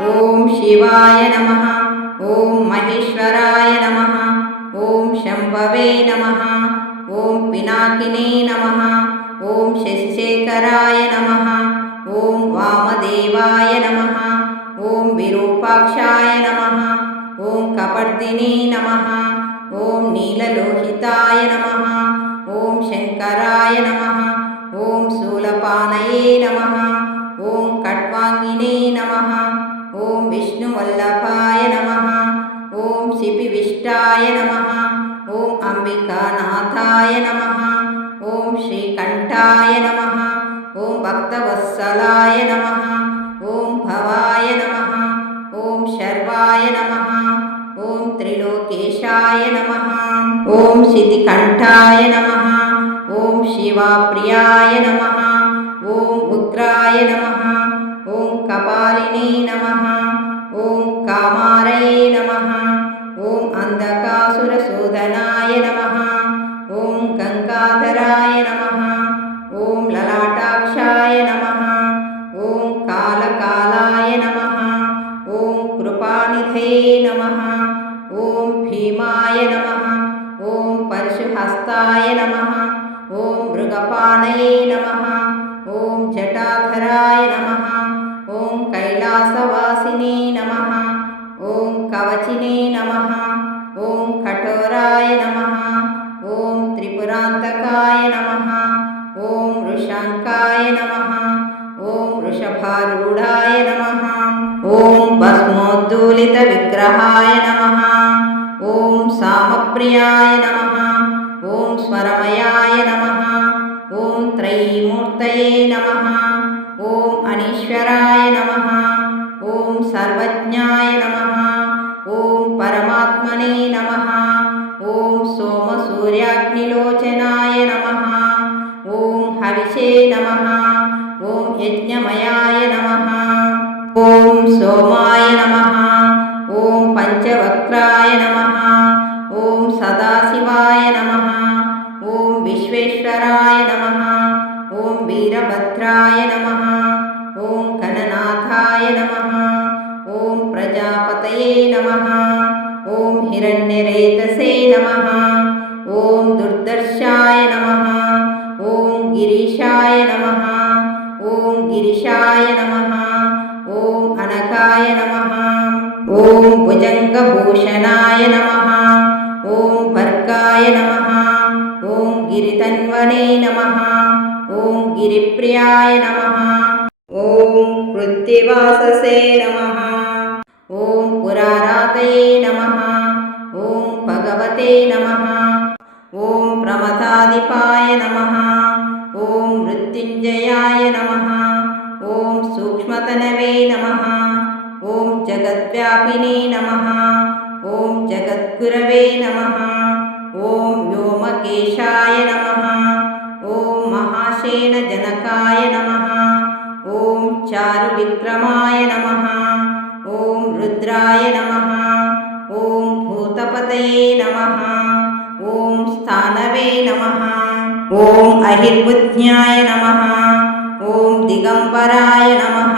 ओम शिवाय नमः। ओम महेश्वराय नमः। ओम शंभवे नमः। ओम पिनाकिने नमः। ओम शशिशेखराय नमः। ओम वामदेवाय नमः। ओम विरूपाक्षाय नमः। ओम कपर्दिने नमः। ओम नीललोहिताय नमः। ओम शंकराय नमः। ओम शूलपाणये नमः। ओम खट्वांगिने नमः। ओम विष्णुवल्लभाय नमः। ओम शिपिविष्टाय नमः। ओम अंबिकानाथाय नमः। ओम श्रीकंठाय नमः। ओम भक्तवत्सलाय नमः। ओम भवाय नमः। ओम शर्वाय नमः। ओम त्रिलोकेशाय नमः। ओम शितिकंठाय नमः। ओम शिवाप्रियाय नमः। ओम उग्राय नमः। ओम कपालिने नमः। ओम कामारये नमः। ओम अंधकासुरशोधनाय नमः। ओम गंगाधराय नमः। ओम ललाटाक्षाय नमः। ओम कालकालाय नमः। ओम कृपानिधये नमः। ओम भीमाय नमः। ओम परशुहस्ताय नमः। ओम मृगपाणये नमः। ओम जटाधराय नमः। ओम कैलासवासिने नमः। ओम कवचिने नमः। ओम कठोराय नमः। ओम त्रिपुरान्तकाय नमः। ओम वृषांकाय नमः। ओम वृषभारूढाय नमः। ओम भस्मोद्धूलितविग्रहाय नमः। ओम सामप्रियाय नमः। ओम स्वरमयाय नमः। ओम त्रयीमूर्तये नमः। ओम अनीश्वराय नमः। ओम सर्वज्ञाय नमः। ओम परमात्मने नमः। ओम सोमसूर्याग्निलोचनाय नमः। ओम हविषे नमः। ओम यज्ञमयाय नमः। ओम सोमाय नमः। ओम पंचवक्त्राय नमः। ओम सदाशिवाय नमः। ओम विश्वेश्वराय नमः। ओम वीरभद्राय नमः। ओम गणनाथाय नमः। ओम प्रजापतये नमः। ओम हिरण्यरेतसे नमः। ओम दुर्दर्शाय नमः। ओम गिरीशाय नमः। ओम गिरिशाय नमः। ओम अनकाय नमः। ओम भुजंगभूषणाय नमः। ओम भर्गाय नमः। ओम गिरितन्वने नमः। ओम गिरिप्रियाय नमः। ओम पृथ्वीवाससे नमः। ओम पुरारातये नमः। ओम भगवते नमः। ओम प्रमथाधिपाय नमः। ओम मृत्युंजयाय नमः। ओम सूक्ष्मतनवे नमः। ओम जगद्व्यापिने नमः। ओम जगद्गुरवे नमः। ओम व्योमकेशाय नमः। ओम महासेनजनकाय नमः। ओम चारुविक्रमाय नमः। ओम रुद्राय नमः। ओम भूतपतये नमः। ओम स्थानवे नमः। ओम अहिर्बुद्ध्याय नमः। ओम दिगंबराय नमः।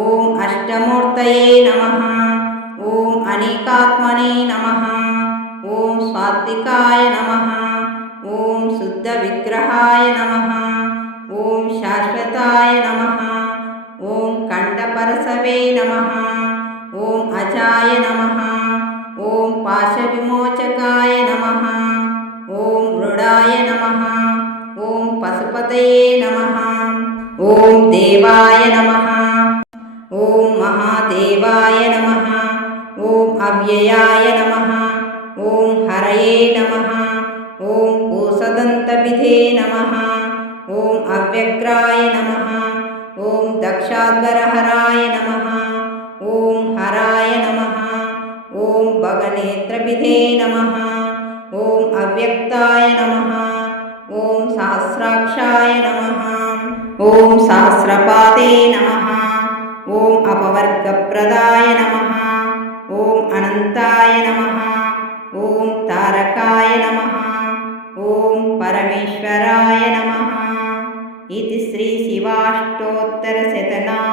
ओम अष्टमूर्तये नमः। ओम अनेकात्मने नमः। ओम स्वात्विकाय नमः। ओम शुद्धविग्रहाय नमः। ओम शाश्वताय नमः। ओम कंडपरसवे नमः। ओम अजाय नमः। ओम पाशविमोचकाय नमः। ओम मृडाय नमः। ओम पशुपतये नमः। ओम देवाय नमः। ओम महादेवाय नमः। ओम अव्ययाय नमः। ओम हरये नमः। ओम कोसदन्तविधे नमः। ओम अव्यग्राय नमः। ओम दक्षाध्वरहराय नमः। ओम हराय नमः। ओम भगनेत्रविधे नमः। ओम अव्यक्ताय नमः। ओम सहस्राक्षाय नमः। ओम सहस्रपादे नमः। ओम अपवर्गप्रदाय नमः। ओम अनंताय नमः। ओम तारकाय नमः। ओम परमेश्वराय नमः। इति श्री शिवाष्टोत्तरशतनाम